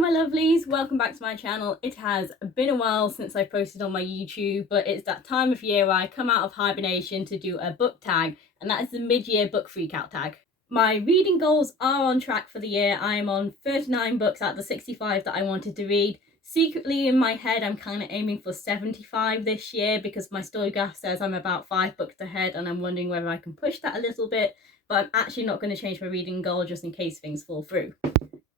Hello my lovelies, welcome back to my channel. It has been a while since I posted on my YouTube, but it's that time of year where I come out of hibernation to do a book tag, and that is the mid-year book freakout tag. My reading goals are on track for the year. I am on 39 books out of the 65 that I wanted to read. Secretly in my head I'm kind of aiming for 75 this year because my Studygram says I'm about 5 books ahead, and I'm wondering whether I can push that a little bit, but I'm actually not going to change my reading goal just in case things fall through.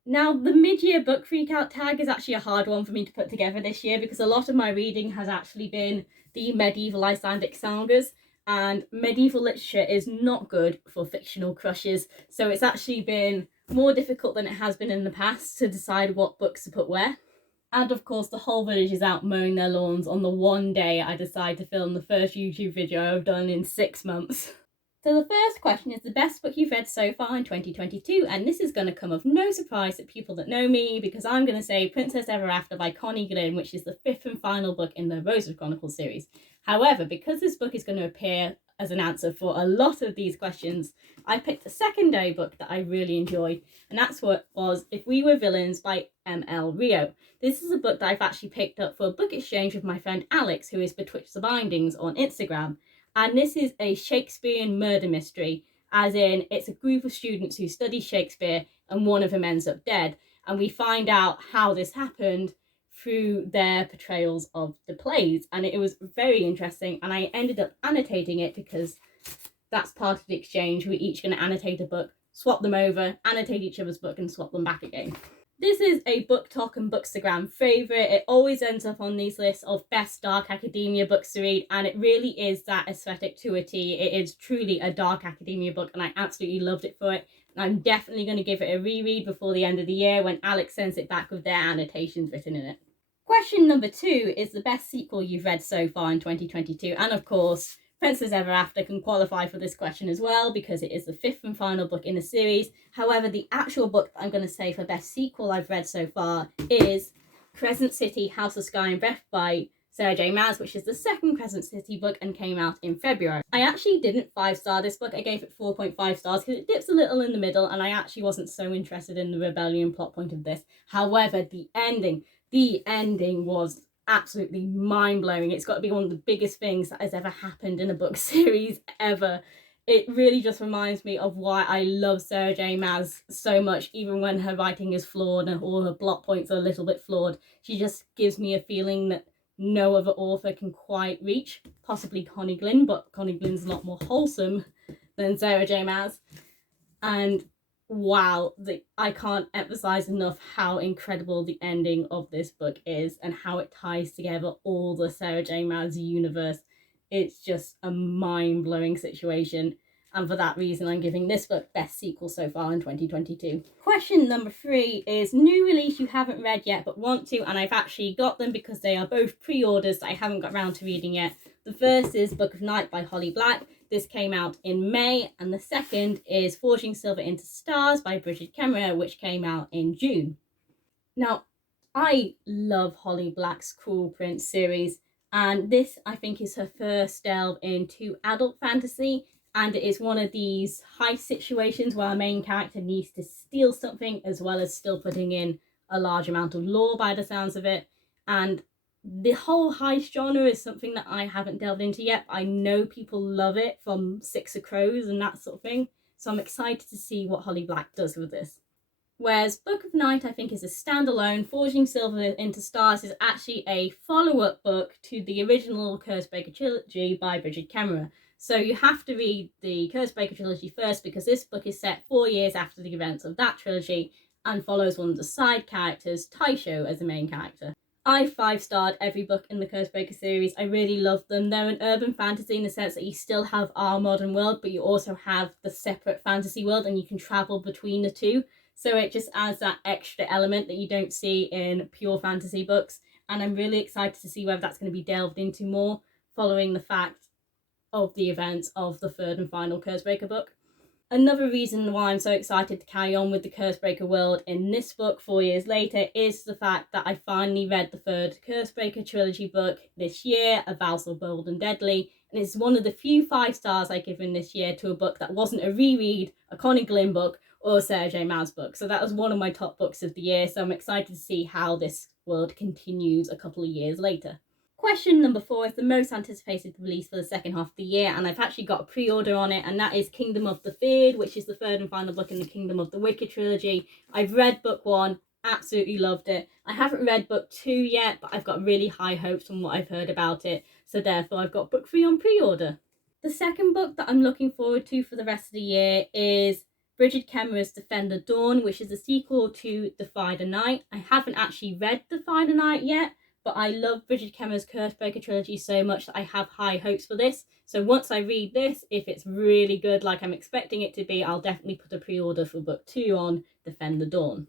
Now, the mid-year book freakout tag is actually a hard one for me to put together this year because a lot of my reading has actually been the medieval Icelandic sagas, and medieval literature is not good for fictional crushes, so it's actually been more difficult than it has been in the past to decide what books to put where. And of course, the whole village is out mowing their lawns on the one day I decide to film the first YouTube video I've done in 6 months. So the first question is the best book you've read so far in 2022, and this is going to come of no surprise to people that know me because I'm going to say Princess Ever After by Connie Glynn, which is the 5th and final book in the Rose of Chronicles series. However, because this book is going to appear as an answer for a lot of these questions, I picked a secondary book that I really enjoyed, and that's what was If We Were Villains by M.L. Rio. This is a book that I've actually picked up for a book exchange with my friend Alex, who is Betwixt the Bindings on Instagram. And this is a Shakespearean murder mystery, as in it's a group of students who study Shakespeare and one of them ends up dead. And we find out how this happened through their portrayals of the plays. And it was very interesting, and I ended up annotating it because that's part of the exchange. We're each going to annotate a book, swap them over, annotate each other's book and swap them back again. This is a BookTok and Bookstagram favourite. It always ends up on these lists of best dark academia books to read, and it really is that aesthetic to a T. It is truly a dark academia book, and I absolutely loved it for it. And I'm definitely going to give it a reread before the end of the year when Alex sends it back with their annotations written in it. Question number 2 is the best sequel you've read so far in 2022, and of course, Princess Ever After can qualify for this question as well because it is the 5th and final book in the series. However, the actual book that I'm going to say for best sequel I've read so far is Crescent City, House of Sky and Breath by Sarah J Maas, which is the second Crescent City book and came out in February. I actually didn't 5-star this book. I gave it 4.5 stars because it dips a little in the middle, and I actually wasn't so interested in the rebellion plot point of this. However, the ending was absolutely mind-blowing. It's got to be one of the biggest things that has ever happened in a book series ever. It really just reminds me of why I love Sarah J Maas so much, even when her writing is flawed and all her plot points are a little bit flawed. She just gives me a feeling that no other author can quite reach. Possibly Connie Glynn, but Connie Glynn's a lot more wholesome than Sarah J Maas. And wow, I can't emphasize enough how incredible the ending of this book is and how it ties together all the Sarah J Maas universe. It's just a mind-blowing situation, and for that reason I'm giving this book best sequel so far in 2022. Question number 3 is new release you haven't read yet but want to, and I've actually got them because they are both pre-orders that I haven't got around to reading yet. The first is Book of Night by Holly Black. This came out in May, and the second is Forging Silver into Stars by Bridget Kemmerer, which came out in June. Now, I love Holly Black's Cruel Prince series, and this I think is her first delve into adult fantasy, and it is one of these heist situations where our main character needs to steal something as well as still putting in a large amount of lore by the sounds of it. And the whole heist genre is something that I haven't delved into yet. I know people love it from Six of Crows and that sort of thing, so I'm excited to see what Holly Black does with this. Whereas Book of Night I think is a standalone. Forging Silver into Stars is actually a follow-up book to the original Cursebreaker trilogy by Bridget Kemmerer. So you have to read the Cursebreaker trilogy first because this book is set 4 years after the events of that trilogy and follows one of the side characters, Taisho, as the main character. I 5-starred every book in the Cursebreaker series. I really love them. They're an urban fantasy in the sense that you still have our modern world, but you also have the separate fantasy world and you can travel between the two. So it just adds that extra element that you don't see in pure fantasy books. And I'm really excited to see whether that's going to be delved into more following the fact of the events of the 3rd and final Cursebreaker book. Another reason why I'm so excited to carry on with the Cursebreaker world in this book 4 years later is the fact that I finally read the 3rd Cursebreaker trilogy book this year, A Vow So Bold and Deadly, and it's one of the few 5 stars I've given this year to a book that wasn't a reread, a Connie Glynn book, or Sarah J. Maas book. So that was one of my top books of the year. So I'm excited to see how this world continues a couple of years later. Question number 4 is the most anticipated release for the second half of the year, and I've actually got a pre-order on it, and that is Kingdom of the Feared, which is the third and final book in the Kingdom of the Wicked trilogy. I've read book 1, absolutely loved it. I haven't read book 2 yet, but I've got really high hopes from what I've heard about it, so therefore I've got book 3 on pre-order. The second book that I'm looking forward to for the rest of the year is Brigid Kemmerer's Defend the Dawn, which is a sequel to Defy the Night. I haven't actually read Defy the Night yet, but I love Brigid Kemmerer's Cursebreaker trilogy so much that I have high hopes for this. So once I read this, if it's really good like I'm expecting it to be, I'll definitely put a pre-order for book 2 on Defend the Dawn.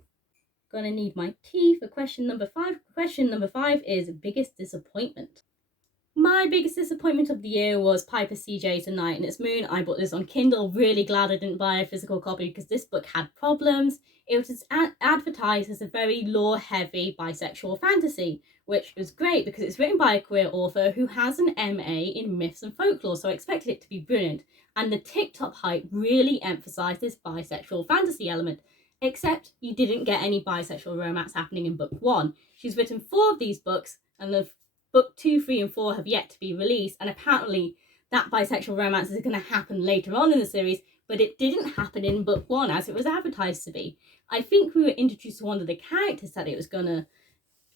Gonna need my tea for question number 5. Question number 5 is biggest disappointment. My biggest disappointment of the year was Piper C.J.'s A Night in Its Moon. I bought this on Kindle. Really glad I didn't buy a physical copy because this book had problems. It was advertised as a very lore-heavy bisexual fantasy, which was great because it's written by a queer author who has an MA in myths and folklore, so I expected it to be brilliant. And the TikTok hype really emphasised this bisexual fantasy element, except you didn't get any bisexual romance happening in book 1. She's written 4 of these books, and book 2, 3, and 4 have yet to be released, and apparently that bisexual romance is going to happen later on in the series, but it didn't happen in book 1 as it was advertised to be. I think we were introduced to one of the characters that it was going to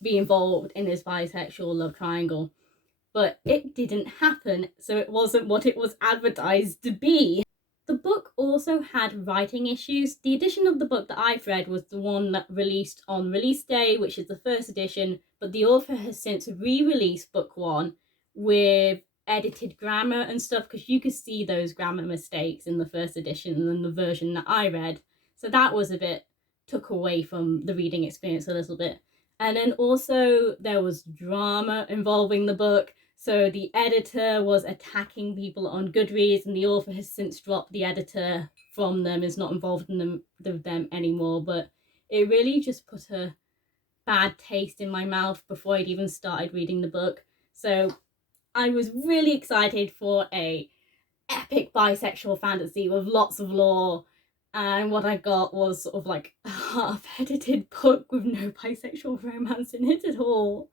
be involved in this bisexual love triangle, but it didn't happen, so it wasn't what it was advertised to be. The book also had writing issues. The edition of the book that I've read was the one that released on release day, which is the first edition, but the author has since re-released book 1 with edited grammar and stuff, because you could see those grammar mistakes in the first edition and the version that I read. So that was a bit, took away from the reading experience a little bit. And then also there was drama involving the book. So the editor was attacking people on Goodreads, and the author has since dropped the editor from them, is not involved in them anymore. But it really just put a bad taste in my mouth before I'd even started reading the book. So I was really excited for a epic bisexual fantasy with lots of lore, and what I got was sort of like a half-edited book with no bisexual romance in it at all.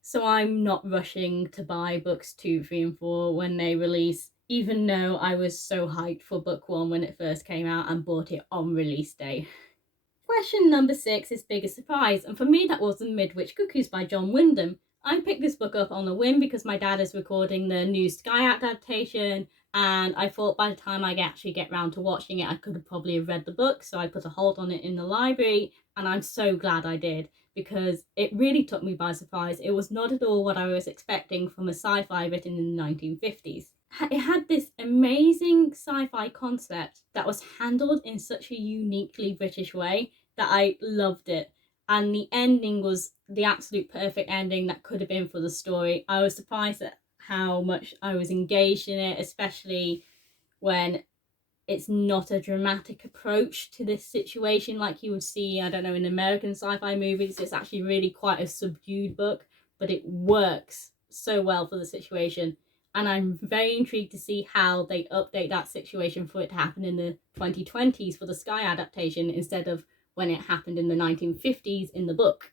So I'm not rushing to buy books 2, 3, and 4 when they release, even though I was so hyped for book 1 when it first came out and bought it on release day. Question number 6 is biggest surprise, and for me that was The Midwich Cuckoos by John Wyndham. I picked this book up on a whim because my dad is recording the new Sky adaptation, and I thought by the time I actually get round to watching it I could have probably have read the book, so I put a hold on it in the library, and I'm so glad I did, because it really took me by surprise. It was not at all what I was expecting from a sci-fi written in the 1950s. It had this amazing sci-fi concept that was handled in such a uniquely British way that I loved it. And the ending was the absolute perfect ending that could have been for the story. I was surprised at how much I was engaged in it, especially when it's not a dramatic approach to this situation like you would see, I don't know, in American sci-fi movies. It's actually really quite a subdued book, but it works so well for the situation. And I'm very intrigued to see how they update that situation for it to happen in the 2020s for the Sky adaptation instead of when it happened in the 1950s in the book.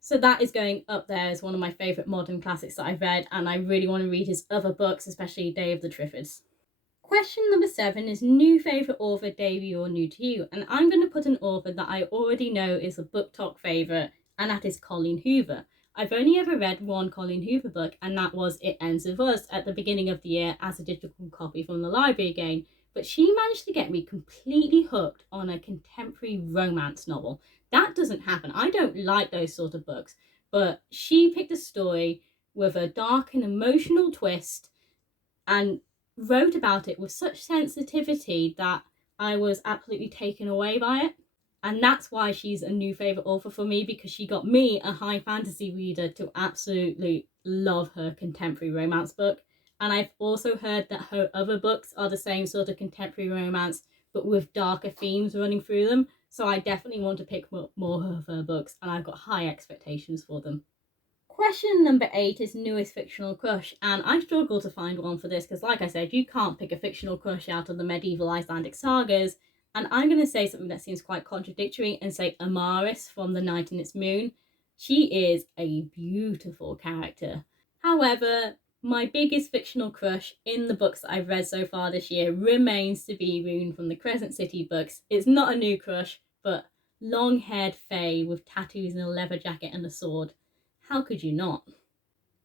So that is going up there as one of my favourite modern classics that I've read, and I really want to read his other books, especially Day of the Triffids. Question number 7 is new favourite author, debut or new to you, and I'm going to put an author that I already know is a book talk favourite, and that is Colleen Hoover. I've only ever read one Colleen Hoover book, and that was It Ends With Us at the beginning of the year as a digital copy from the library again, but she managed to get me completely hooked on a contemporary romance novel. That doesn't happen. I don't like those sort of books, but she picked a story with a dark and emotional twist and wrote about it with such sensitivity that I was absolutely taken away by it. And that's why she's a new favourite author for me, because she got me, a high fantasy reader, to absolutely love her contemporary romance book. And I've also heard that her other books are the same sort of contemporary romance, but with darker themes running through them. So I definitely want to pick more of her books, and I've got high expectations for them. Question number 8 is newest fictional crush, and I struggle to find one for this because, like I said, you can't pick a fictional crush out of the medieval Icelandic sagas, And I'm going to say something that seems quite contradictory and say Amaris from The Night in Its Moon. She is a beautiful character. However, my biggest fictional crush in the books that I've read so far this year remains to be Rune from the Crescent City books. It's not a new crush, but long-haired fae with tattoos and a leather jacket and a sword. How could you not?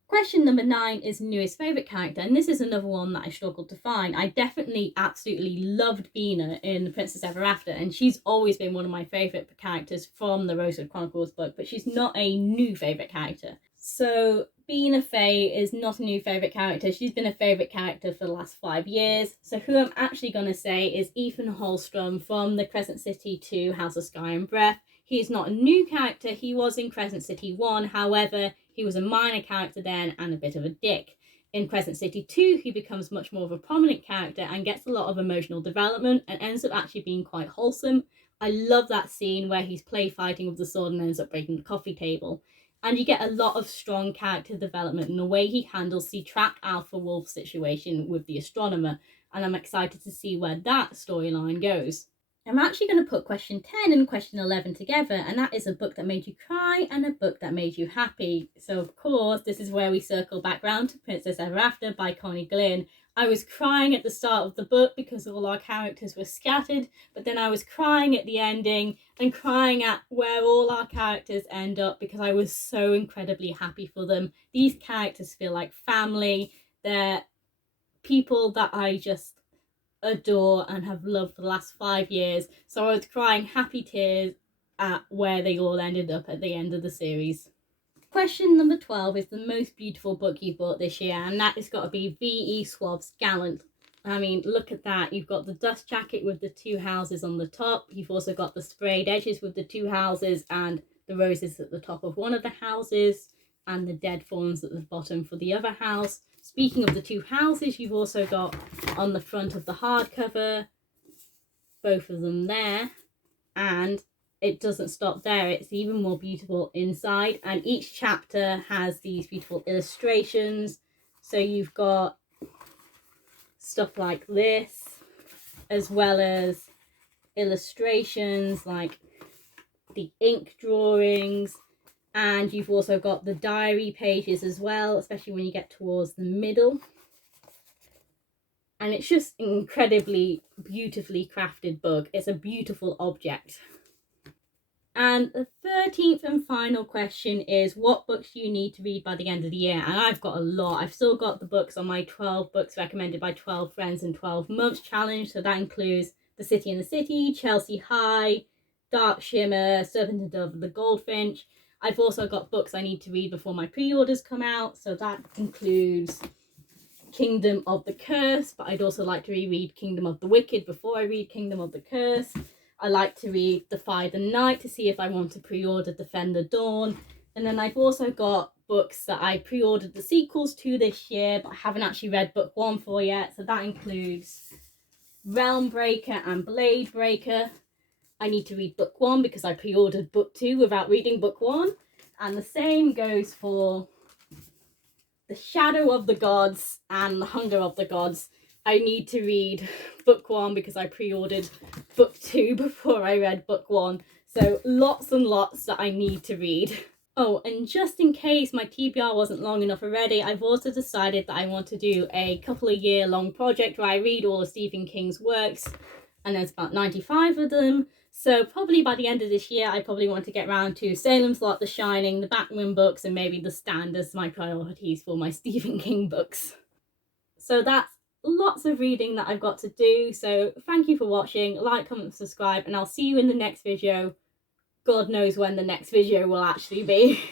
Question number 9 is newest favourite character, and this is another one that I struggled to find. I definitely absolutely loved Bina in The Princess Ever After, and she's always been one of my favourite characters from the Rosewood Chronicles book, but she's not a new favourite character. So Bina Faye is not a new favourite character. She's been a favourite character for the last 5 years. So who I'm actually going to say is Ethan Hallstrom from the Crescent City 2 House of Sky and Breath. He's not a new character. He was in Crescent City 1. However, he was a minor character then and a bit of a dick. In Crescent City 2, he becomes much more of a prominent character and gets a lot of emotional development and ends up actually being quite wholesome. I love that scene where he's play fighting with the sword and ends up breaking the coffee table. And you get a lot of strong character development in the way he handles the Track Alpha Wolf situation with the astronomer. And I'm excited to see where that storyline goes. I'm actually going to put question 10 and question 11 together, and that is a book that made you cry and a book that made you happy. So of course, this is where we circle back round to Princess Ever After by Connie Glynn. I was crying at the start of the book because all our characters were scattered, but then I was crying at the ending and crying at where all our characters end up because I was so incredibly happy for them. These characters feel like family. They're people that I just adore and have loved for the last 5 years. So I was crying happy tears at where they all ended up at the end of the series. Question number 12 is the most beautiful book you bought this year, and that has got to be V.E. Schwab's Gallant. I mean, look at that. You've got the dust jacket with the 2 houses on the top. You've also got the sprayed edges with the 2 houses and the roses at the top of one of the houses and the dead fawns at the bottom for the other house. Speaking of the 2 houses, you've also got on the front of the hardcover, both of them there, and it doesn't stop there. It's even more beautiful inside, and each chapter has these beautiful illustrations. So you've got stuff like this, as well as illustrations like the ink drawings, and you've also got the diary pages as well, especially when you get towards the middle. And it's just an incredibly beautifully crafted book. It's a beautiful object. And the 13th and final question is, what books do you need to read by the end of the year? And I've got a lot. I've still got the books on my 12 books recommended by 12 friends in 12 months challenge. So that includes The City and the City, Chelsea High, Dark Shimmer, Serpent and Dove, The Goldfinch. I've also got books I need to read before my pre-orders come out. So that includes Kingdom of the Curse, but I'd also like to reread Kingdom of the Wicked before I read Kingdom of the Curse. I like to read Defy the Night to see if I want to pre-order Defend the Dawn. And then I've also got books that I pre-ordered the sequels to this year, but I haven't actually read book 1 for yet. So that includes Realm Breaker and Blade Breaker. I need to read book 1 because I pre-ordered book 2 without reading book 1. And the same goes for The Shadow of the Gods and The Hunger of the Gods. I need to read book 1 because I pre-ordered book 2 before I read book 1. So lots and lots that I need to read. Oh, and just in case my TBR wasn't long enough already, I've also decided that I want to do a couple of year long project where I read all of Stephen King's works, and there's about 95 of them. So probably by the end of this year, I probably want to get around to Salem's Lot, The Shining, the Batman books, and maybe The Stand as my priorities for my Stephen King books. So that's lots of reading that I've got to do. So thank you for watching. Like, comment, subscribe, and I'll see you in the next video. God knows when the next video will actually be.